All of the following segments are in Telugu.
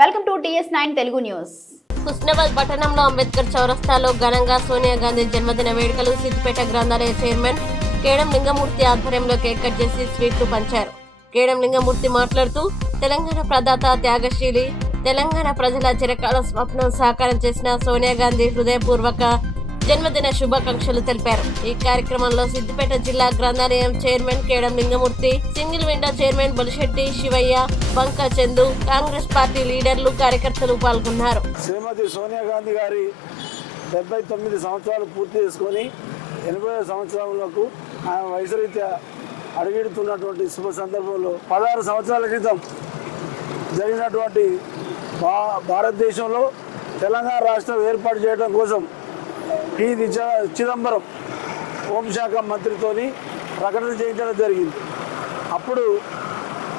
Welcome to TS9 Telugu news. Husnabad పట్టణంలో అంబేద్కర్ చౌరస్తాలో ఘనంగా సోనియా గాంధీ జన్మదిన వేడుకలు. సిద్దిపేట గ్రంథాలయ చైర్మన్ కేడం లింగమూర్తి ఆధ్వర్యంలో కేక్ కట్ చేసి స్వీట్లు పంచారు. కేడం లింగమూర్తి మాట్లాడుతూ తెలంగాణ ప్రదాత త్యాగశీలి, తెలంగాణ ప్రజల చిరకాల స్వప్నం సాకారం చేసిన సోనియా గాంధీ హృదయపూర్వక జన్మదిన శుభాకాంక్షలు తెలిపారు. ఈ కార్యక్రమంలో సిద్దిపేట జిల్లా గ్రంథాలయం chairman Kedam Lingamurthy, single window chairman Balishetti Shivaiah, Banka Chandu, Congress party లీడర్లు, కార్యకర్తలు పాల్గొన్నారు. శ్రీమతి సోనియా గాంధీ గారి 79 సంవత్సరాలు పూర్తి చేసుకొని 80వ సంవత్సరంలోకి ఆమె వయసురీత్యా అడుగెడుతున్నటువంటి శుభ సందర్భంలో 16 సంవత్సరాల క్రితం జరిగినటువంటి భారతదేశంలో తెలంగాణ రాష్ట్రం ఏర్పాటు చేయడం కోసం పి చిదంబరం హోంశాఖ మంత్రితోని ప్రకటన చేయించడం జరిగింది. అప్పుడు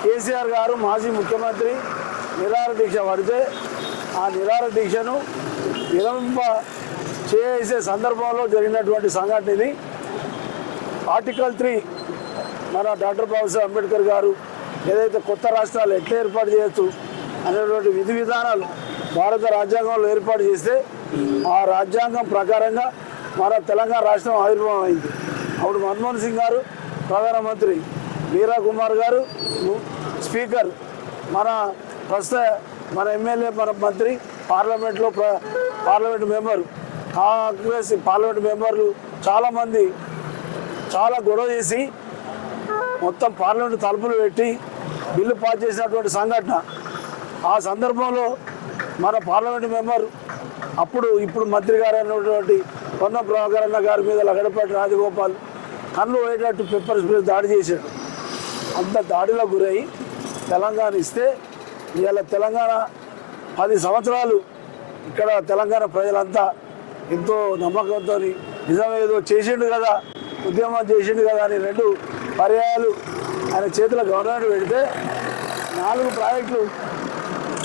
కేసీఆర్ గారు మాజీ ముఖ్యమంత్రి నిరాహార దీక్ష పడితే ఆ నిరాహార దీక్షను విరమింప చేసే సందర్భంలో జరిగినటువంటి సంఘటన ఇది. ఆర్టికల్ 3 మన డాక్టర్ బాబాసాహెబ్ అంబేద్కర్ గారు ఏదైతే కొత్త రాష్ట్రాలు ఎట్లా ఏర్పాటు చేయొచ్చు అనేటువంటి విధి విధానాలు భారత రాజ్యాంగంలో ఏర్పాటు చేస్తే ఆ రాజ్యాంగం ప్రకారంగా మన తెలంగాణ రాష్ట్రం ఆవిర్భావం అయింది. అప్పుడు మన్మోహన్ సింగ్ గారు ప్రధానమంత్రి, వీరా కుమార్ గారు స్పీకర్, మన ప్రస్తుత మన ఎమ్మెల్యే, మన మంత్రి, పార్లమెంట్ మెంబరు, కాంగ్రెస్ పార్లమెంట్ మెంబర్లు చాలామంది చాలా గొడవ చేసి మొత్తం పార్లమెంట్ తలుపులు పెట్టి బిల్లు పాస్ చేసినటువంటి సంఘటన. ఆ సందర్భంలో మన పార్లమెంట్ మెంబర్ ఇప్పుడు మంత్రి గారు అయినటువంటి పొన్నం ప్రభాకరన్న గారి మీద లగడపాటి రాజగోపాల్ కళ్ళు పోయేటట్టు పెప్పర్ స్ప్రే దాడి చేశాడు. అంత దాడిలో గురై తెలంగాణ ఇస్తే ఇవాళ తెలంగాణ 10 సంవత్సరాలు ఇక్కడ తెలంగాణ ప్రజలంతా ఎంతో నమ్మకంతో నిజమేదో చేసిండు కదా, ఉద్యమం చేసిండు కదా అని 2 పర్యాయాలు ఆయన చేతిలో గవర్నమెంట్ పెడితే 4 ప్రాజెక్టులు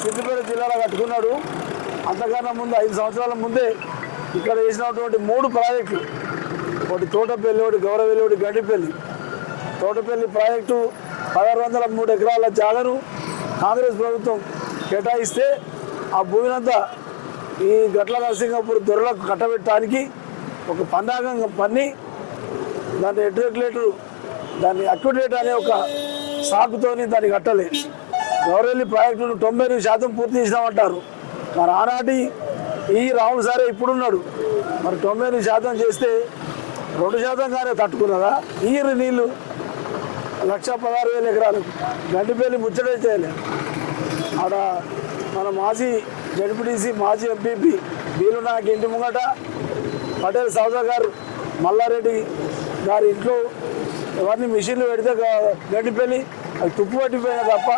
సిద్దిపేట జిల్లాలో కట్టుకున్నాడు. అంతకన్నా ముందు 5 సంవత్సరాల ముందే ఇక్కడ వేసినటువంటి 3 ప్రాజెక్టులు, ఒకటి తోటపల్లి, ఒకటి గౌరవెల్లి, ఒకటి గడ్డిపల్లి. తోటపల్లి ప్రాజెక్టు 1603 ఎకరాల జాగను కాంగ్రెస్ ప్రభుత్వం కేటాయిస్తే ఆ భూమినంతా ఈ గట్ల నరసింగపూర్ దొరలకు కట్టబెట్టడానికి ఒక పన్నాగంగా పన్ని దాన్ని ఎడ్రెగ్యులేటర్, దాన్ని అక్యుడేట్ అనే ఒక సాకుతోని దాన్ని కట్టలే. గౌరవెల్లి ప్రాజెక్టును 90% పూర్తి చేసినామంటారు. మరి ఆనాటి ఈ రాహుల్ సారే ఇప్పుడున్నాడు. మరి 90% చేస్తే 2% గానే తట్టుకున్నదా? ఈరు నీళ్ళు 1,16,000 ఎకరాలకు గండిపల్లి ముచ్చటే చేయలేదు. ఆడ మన మాజీ జడ్పీటీసీ, మాజీ ఎంపీపీ వీళ్ళు నాకు ఇంటి ముంగట పటేల్ సౌదా గారు, మల్లారెడ్డి గారి ఇంట్లో ఎవరిని మిషన్లు పెడితే గండిపల్లి అది తుప్పు పట్టిపోయినా తప్ప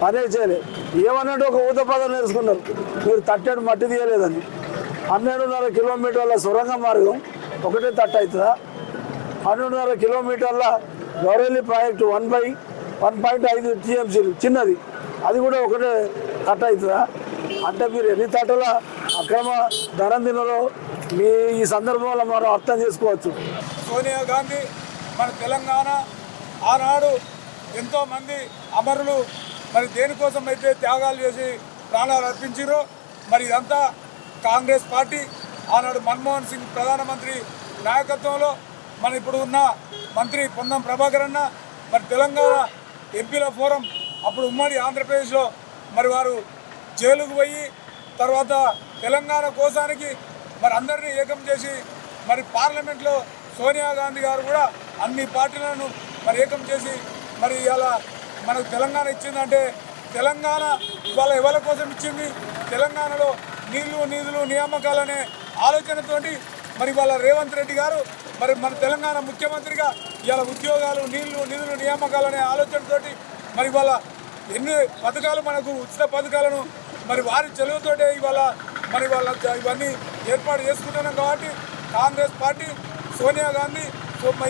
పనే చేయలేదు. ఏమన్నట్టు ఒక ఊత పదం నేర్చుకున్నారు, మీరు తట్టేడు మట్టి తీయలేదని. 12.5 కిలోమీటర్ల సొరంగ మార్గం ఒకటే తట్టు అవుతుందా? 12.5 కిలోమీటర్ల గౌరవెల్లి ప్రాజెక్టు 1/1.5 TMCలు చిన్నది, అది కూడా ఒకటే తట్టు అవుతుందా? అంటే మీరు ఎన్ని తట్టల అక్రమ ధనందినలో మీ ఈ సందర్భంలో మనం అర్థం చేసుకోవచ్చు. సోనియా గాంధీ మన తెలంగాణ ఆనాడు ఎంతోమంది అమరులు మరి దేనికోసం అయితే త్యాగాలు చేసి ప్రాణాలు అర్పించారో మరి ఇదంతా కాంగ్రెస్ పార్టీ ఆనాడు మన్మోహన్ సింగ్ ప్రధానమంత్రి నాయకత్వంలో మన ఇప్పుడు ఉన్న మంత్రి పొన్నం ప్రభాకర్ అన్న మరి తెలంగాణ ఎంపీల ఫోరం అప్పుడు ఉమ్మడి ఆంధ్రప్రదేశ్లో మరి వారు జైలుకు పోయి తర్వాత తెలంగాణ కోసానికి మరి అందరినీ ఏకం చేసి మరి పార్లమెంట్లో సోనియా గాంధీ గారు కూడా అన్ని పార్టీలను మరి ఏకం చేసి మరి ఇలా మనకు తెలంగాణ ఇచ్చిందంటే తెలంగాణ ఇవాళ ఎవరి కోసం ఇచ్చింది? తెలంగాణలో నీళ్లు నిధులు నియామకాలనే ఆలోచనతోటి మరి ఇవాళ రేవంత్ రెడ్డి గారు మరి మన తెలంగాణ ముఖ్యమంత్రిగా ఇవాళ ఉద్యోగాలు, నీళ్లు నిధులు నియామకాలనే ఆలోచనతోటి మరి ఇవాళ ఎన్ని పథకాలు మనకు ఉచిత పథకాలను మరి వారి చెలువుతోటే ఇవాళ మరి వాళ్ళ ఇవన్నీ ఏర్పాటు చేసుకుంటున్నాం. కాబట్టి కాంగ్రెస్ పార్టీ, సోనియా గాంధీ,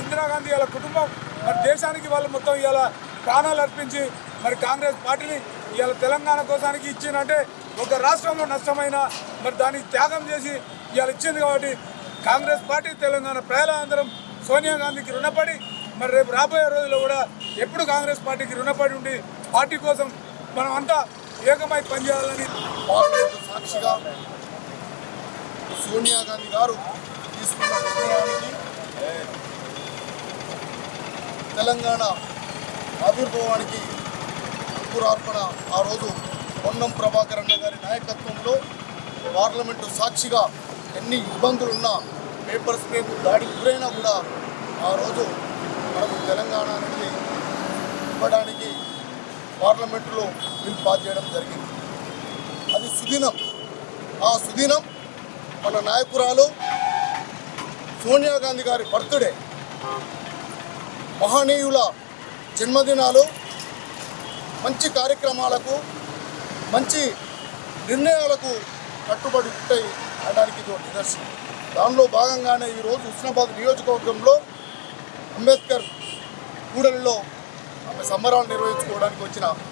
ఇందిరాగాంధీ వాళ్ళ కుటుంబం మరి దేశానికి వాళ్ళు మొత్తం ఇవాళ ప్రాణాలు అర్పించి మరి కాంగ్రెస్ పార్టీని ఇవాళ తెలంగాణ కోసానికి ఇచ్చిందంటే ఒక రాష్ట్రంలో నష్టమైన మరి దాన్ని త్యాగం చేసి ఇవాళ ఇచ్చింది. కాబట్టి కాంగ్రెస్ పార్టీ తెలంగాణ ప్రజలందరం సోనియా గాంధీకి రుణపడి మరి రేపు రాబోయే రోజుల్లో కూడా ఎప్పుడు కాంగ్రెస్ పార్టీకి రుణపడి ఉండి పార్టీ కోసం మనం అంతా ఏకమై పనిచేయాలని పార్లమెంటు సాక్షిగా సోనియా గాంధీ గారు తీసుకున్న నిర్ణయానికి తెలంగాణ ఆవిర్భావానికి అంకురార్పణ ఆ రోజు పొన్నం ప్రభాకర్ అన్న గారి నాయకత్వంలో పార్లమెంటు సాక్షిగా ఎన్ని ఇబ్బందులున్నా పేపర్ స్ప్రేకు దాడికి గురైనా కూడా ఆ రోజు మనకు తెలంగాణ అనేది ఇవ్వడానికి పార్లమెంటులో బిల్ పాస్ చేయడం జరిగింది. అది సుదినం. ఆ సుదినం మన నాయకురాలు సోనియా గాంధీ గారి బర్త్డే, మహనీయుల జన్మదినాలు మంచి కార్యక్రమాలకు మంచి నిర్ణయాలకు కట్టుబడి ఉంటాయి అనడానికి ఇది ఒక నిదర్శనం. దానిలో భాగంగానే ఈరోజు హుస్నాబాద్ నియోజకవర్గంలో అంబేద్కర్ కూడలిలో ఆమె సంబరాలు నిర్వహించుకోవడానికి వచ్చిన